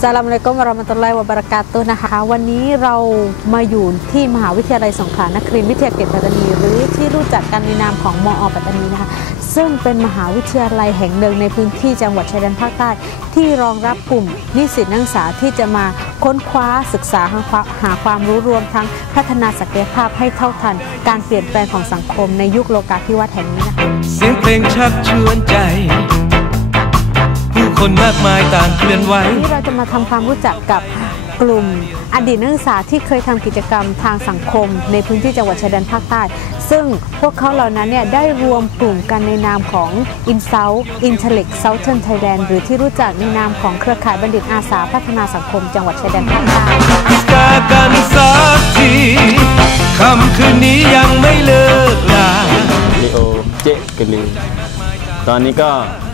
สลามอะลัยกุมวะเราะมะตุลลอฮิวะบะเราะกาตุนะคะ วันนี้เรามาอยู่ที่มหาวิทยาลัยสงขลานครินทร์วิทยาเขตปัตตานี หรือที่รู้จักกันในนามของมอปัตตานีนะคะ ซึ่งเป็นมหาวิทยาลัยแห่งหนึ่งในพื้นที่จังหวัดชายแดนภาคใต้ ที่รองรับกลุ่มนิสิตนักศึกษาที่จะมาค้นคว้าศึกษาหาความหาความรู้รวมทั้งพัฒนาศักยภาพให้เท่าทัน การเปลี่ยนแปลงของสังคมในยุคโลกาภิวัตน์แห่งนี้นะคะเสียงเพลงชักชวนใจ คนมากมายต่างเคลื่อนไหววันนี้เราจะมาทำความรู้จักกับกลุ่มอดีตนักศึกษาที่เคยทำกิจกรรมทางสังคม ในพื้นที่จังหวัดชายแดนภาคใต้ ซึ่งพวกเขาเหล่านั้นเนี่ยได้รวมกลุ่มกันในนามของ i n s o u t Intellect Southern Thailand หรือที่รู้จักในนามของเครือข่ายบัณฑิตอาสาพัฒนาสังคม จังหวัดชายแดนภาคใต้กากันสักทีคำคืนนี้ยังไม่เลิกลาลีโอเจกลีตอนนี้ก็อ่า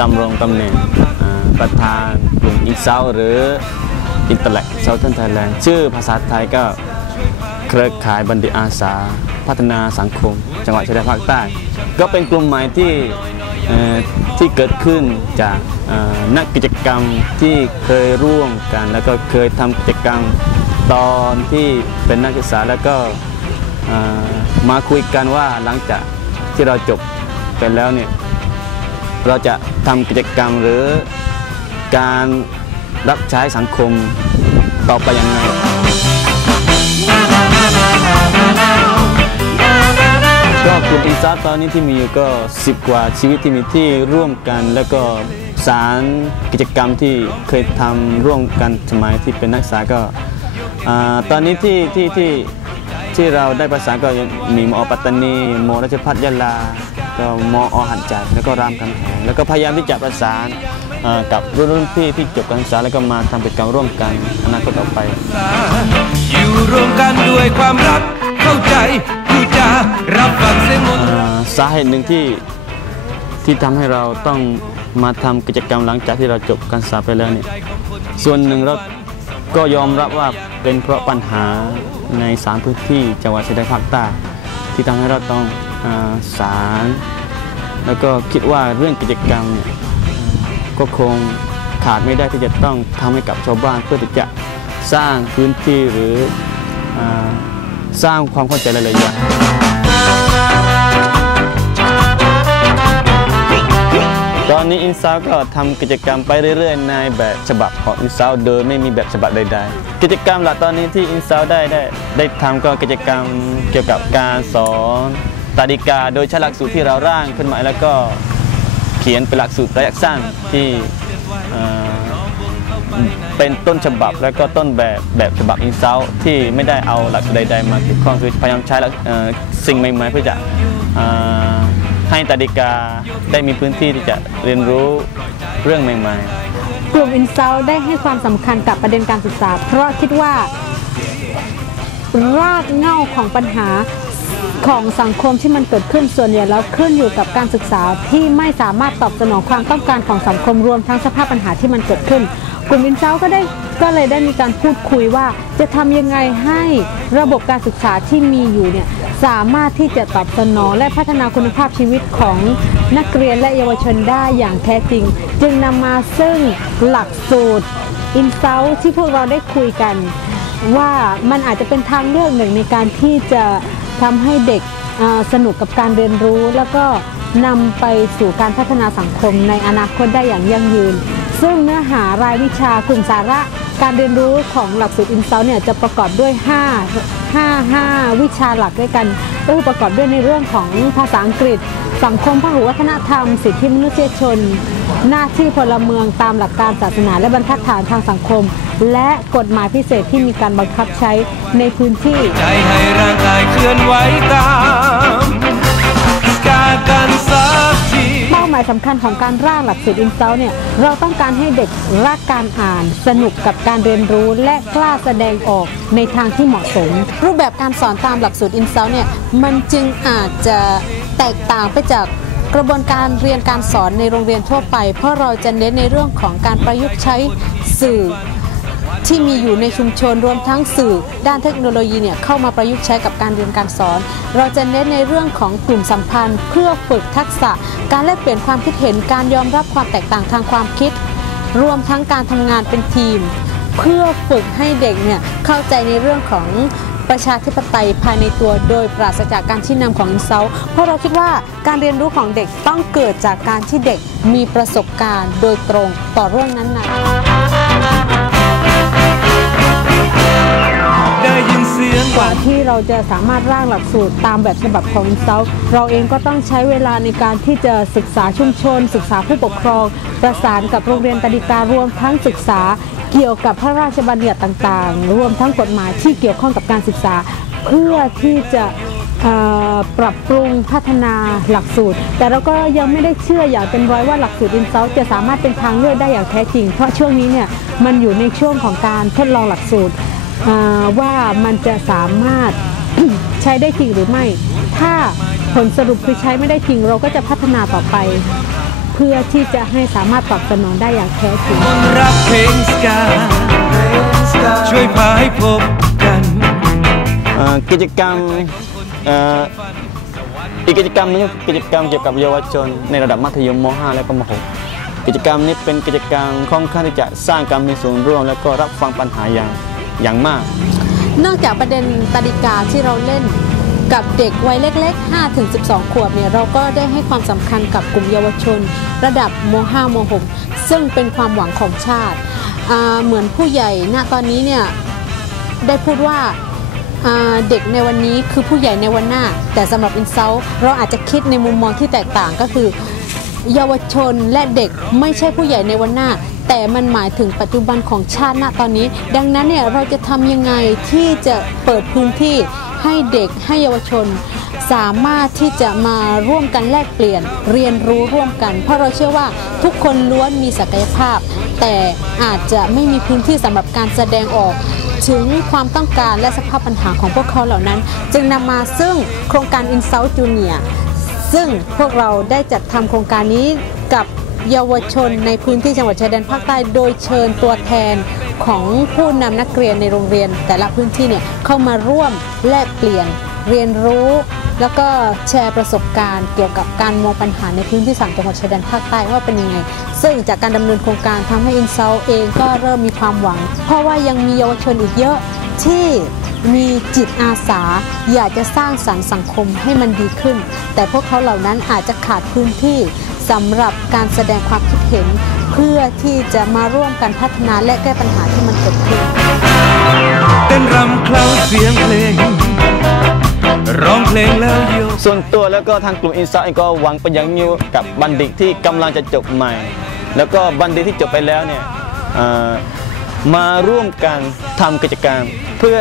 ดำรงตำแหน่งประธานกลุ่มอินเซาหรือ Intellect Southern Thailand ชื่อภาษาไทยก็เครือข่ายบัณฑิตอาสา พัฒนาสังคม จังหวัดชายแดนภาคใต้ ก็เป็นกลุ่มใหม่ที่ที่เกิดขึ้นจากนักกิจกรรมที่เคยร่วมกัน แล้วก็เคยทำกิจกรรมตอนที่เป็นนักศึกษาแล้วก็มาคุยกันว่าหลังจากที่เราจบไปแล้วเนี่ย เราจะทำกิจกรรมหรือการรับใช้สังคมต่อไปยังไงก็กลุ่มอินซัตตอนนี้ที่มีอยู่ก็ 10 กว่าชีวิตที่มีที่ร่วมกัน แล้วก็สารกิจกรรมที่เคยทำร่วมกันสมัยที่เป็นนักศึกษาก็อตอนนี้ที่ที่ที่ที่เราได้ประสานก็มีมอปัตตานีมอราชพัฒยะลา ก็มอหันจัดแล้วก็รามคำแหงแล้วก็พยายามที่จะประสานอ่ากับรุ่นรุ่นพี่ที่จบการศึกษาแล้วก็มาทำกิจกรรมร่วมกันอนาคตต่อไป อยู่รวมกันด้วยความรักเข้าใจพูดจารับฟังเสียงมนต์อ่าสาเหตุหนึ่งที่ที่ทำให้เราต้องมาทำกิจกรรมหลังจากที่เราจบการศึกษาไปแล้วเนี่ยส่วนหนึ่งเราก็ยอมรับว่าเป็นเพราะปัญหาในสามพื้นที่จังหวัดชายแดนภาคใต้ที่ทำให้เราต้องอาสาร แล้วก็คิดว่าเรื่องกิจกรรมเนี่ยก็คงขาดไม่ได้ที่จะต้องทำให้กับชาวบ้านเพื่อที่จะสร้างพื้นที่หรืออสร้างความเข้าใจหลายๆอย่างตอนนี้อินซาวก็ทำกิจกรรมไปเรื่อยๆ ในแบบฉบับของอินซาวโดยไม่มีแบบฉบับใด ๆ กิจกรรมหลักตอนนี้ที่อินซาวได้ได้ได้ทำก็กิจกรรมเกี่ยวกับการสอน ตาดิกา โดยใช้หลักสูตรที่เราร่างขึ้นมาแล้วก็เขียนเป็นหลักสูตรระยะสั้นที่เป็นต้นฉบับแล้วก็ต้นแบบแบบฉบับอินซาวที่ไม่ได้เอาหลักใด ๆ มาเกี่ยวข้องคือพยายามใช้สิ่งใหม่ๆเพื่อจะให้ตาดิกาได้มีพื้นที่ที่จะเรียนรู้เรื่องใหม่ๆ กลุ่ม i n s o u t ได้ให้ความสำคัญกับประเด็นการศึกษา เพราะคิดว่ารากเหง้าของปัญหา ของสังคมที่มันเกิดขึ้นส่วนใหญ่แล้วขึ้นอยู่กับการศึกษาที่ไม่สามารถตอบสนองความต้องการของสังคมรวมทั้งสภาพปัญหาที่มันเกิดขึ้น กลุ่ม i n s o u t ก็ได้ก็เลยได้มีการพูดคุยว่า จะทำยังไงให้ระบบการศึกษาที่มีอยู่เนี่ยสามารถที่จะตอบสนองและพัฒนาคุณภาพชีวิตของนักเรียนและเยาวชนได้อย่างแท้จริง จึงนำมาซึ่งหลักสูตรอินเซาที่พวกเราได้คุยกัน ว่ามันอาจจะเป็นทางเลือกหนึ่งในการที่จะ ทำให้เด็กสนุกกับการเรียนรู้ แล้วก็นำไปสู่การพัฒนาสังคมในอนาคตได้อย่างยั่งยืน ซึ่งเนื้อหารายวิชากลุ่มสาระการเรียนรู้ของหลักสูตรอินเซลเนี่ยจะประกอบด้วย 5 5 5 วิชาหลักด้วยกันก็คือประกอบด้วยในเรื่องของภาษาอังกฤษ สังคมพหุวัฒนธรรม สิทธิมนุษยชน หน้าที่พลเมืองตามหลักการศาสนาและบรรทัดฐานทางสังคม และกฎหมายพิเศษที่มีการบังคับใช้ในพื้นที่ ใจให้ร่างกายเคลื่อนไหวตามกากันสักทีเป้าหมายสำคัญของการร่างหลักสูตรอินเซาเนี่ยเราต้องการให้เด็กรักการอ่าน สนุกกับการเรียนรู้และกล้าแสดงออกในทางที่เหมาะสม รูปแบบการสอนตามหลักสูตรอินเซาเนี่ยมันจึงอาจจะ แตกต่างไปจากกระบวนการเรียนการสอนในโรงเรียนทั่วไป เพราะเราจะเน้นในเรื่องของการประยุกต์ใช้สื่อที่มีอยู่ในชุมชนรวมทั้งสื่อ ด้านเทคโนโลยีเนี่ยเข้ามาประยุกต์ใช้กับการเรียนการสอน เราจะเน้นในเรื่องของกลุ่มสัมพันธ์ เพื่อฝึกทักษะ การแลกเปลี่ยนความคิดเห็นการยอมรับความแตกต่างทางความคิด รวมทั้งการทำงานเป็นทีม เพื่อฝึกให้เด็กเนี่ยเข้าใจในเรื่องของ ประชาธิปไตยภายในตัวโดยปราศจากการชี้นำของอินเซาเพราะเราคิดว่าการเรียนรู้ของเด็กต้องเกิดจากการที่เด็กมีประสบการณ์โดยตรงต่อเรื่องนั้นๆได้ยินเสียงกว่าที่เราจะสามารถร่างหลักสูตรตามแบบฉบับของอินเซาเราเองก็ต้องใช้เวลาในการที่จะศึกษาชุมชน ศึกษาผู้ปกครอง ประสานกับโรงเรียนตดิการวมทั้งศึกษา เกี่ยวกับพระราชบัญญัติต่างๆ รวมทั้งกฎหมายที่เกี่ยวข้องกับการศึกษา เพื่อที่จะปรับปรุงพัฒนาหลักสูตร แต่เราก็ยังไม่ได้เชื่ออย่างเป็นร้อยว่าหลักสูตรอินเซาจะสามารถเป็นทางเลือกได้อย่างแท้จริง เพราะช่วงนี้เนี่ยมันอยู่ในช่วงของการทดลองหลักสูตรว่ามันจะสามารถใช้ได้จริงหรือไม่ ถ้าผลสรุปคือใช้ไม่ได้จริงเราก็จะพัฒนาต่อไป พื่อที่จะให้สามารถตอบสนองได้อย่างแท้จริงมนต์รักเพลงสกาช่วยพาให้พบกันเอ่อกิจกรรมเอ่ออีกกิจกรรมหนึงก็คือกิจกรรมเกี่ยวกับเยาวชนในระดับมัธยมม .5 และก็ม .6 กิจกรรมนี้เป็นกิจกรรมค่อนข้างที่จะสร้างการมีส่วนร่วม และก็รับฟังปัญหาอย่างอย่างมาก นอกจากประเด็นตดิกาที่เราเล่น กับเด็กวัยเล็ก ๆ 5-12 ขวบเนี่ยเราก็ได้ให้ความสำคัญกับกลุ่มเยาวชน ระดับม .5 ม .6 ซึ่งเป็นความหวังของชาติ เหมือนผู้ใหญ่ณตอนนี้เนี่ยได้พูดว่าอ่าเด็กในวันนี้คือผู้ใหญ่ในวันหน้า แต่สำหรับอินเซาเราอาจจะคิดในมุมมองที่แตกต่างก็คือ เยาวชนและเด็กไม่ใช่ผู้ใหญ่ในวันหน้า แต่มันหมายถึงปัจจุบันของชาติณตอนนี้ ดังนั้นเนี่ยเราจะทำยังไงที่จะเปิดพื้นที่ ให้เด็กให้เยาวชน สามารถที่จะมาร่วมกันแลกเปลี่ยนเรียนรู้ร่วมกัน เพราะเราเชื่อว่าทุกคนล้วนมีศักยภาพ แต่อาจจะไม่มีพื้นที่สำหรับการแสดงออกถึงความต้องการและสภาพปัญหาของพวกเขาเหล่านั้น จึงนำมาซึ่งโครงการ Insult Junior ซึ่งพวกเราได้จัดทำโครงการนี้กับเยาวชนในพื้นที่จังหวัดชายแดนภาคใต้ โดยเชิญตัวแทน ของผู้นำนักเรียนในโรงเรียนแต่ละพื้นที่เนี่ยเข้ามาร่วมแลกเปลี่ยนเรียนรู้ แล้วก็แชร์ประสบการณ์ เกี่ยวกับการมองปัญหาในพื้นที่สามจังหวัดชายแดนภาคใต้ว่าเป็นยังไง ซึ่งจากการดำเนินโครงการทำให้อินเซาเองก็เริ่มมีความหวัง เพราะว่ายังมีเยาวชนอีกเยอะที่มีจิตอาสา อยากจะสร้างสรรค์สังคมให้มันดีขึ้น แต่พวกเขาเหล่านั้นอาจจะขาดพื้นที่สำหรับการแสดงความคิดเห็น เพื่อที่จะมาร่วมกันพัฒนาและแก้ปัญหาที่มันเกิดขึ้นเต้นรำเคล้าเสียงเพลงร้องเพลงแล้วโยกส่วนตัวแล้วก็ทางกลุ่มอินซาเองก็หวังเป็นอย่างยิ่งกับบัณฑิตที่กำลังจะจบใหม่ แล้วก็บัณฑิตที่จบไปแล้วเนี่ยเอ่อมาร่วมกันทำกิจกรรม เพื่อ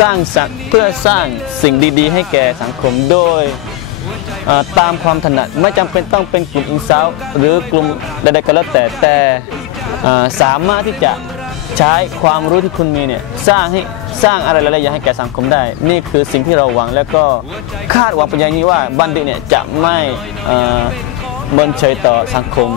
สร้างสรรค์เพื่อสร้างสิ่งดี ๆ ให้แก่สังคมโดยเอ่อ ตามความถนัดไม่จำเป็นต้องเป็นกลุ่มอินซาวหรือกลุ่มใดๆก็แล้วแต่แต่สามารถที่จะใช้ความรู้ที่คุณมีเนี่ยสร้างให้สร้างอะไรหลายๆอย่างให้แก่สังคมได้ นี่คือสิ่งที่เราหวังแล้วก็คาดหวังเป็นอย่างนี้ว่าบัณฑิตเนี่ยจะไม่เอ่อเมินเฉยต่อสังคม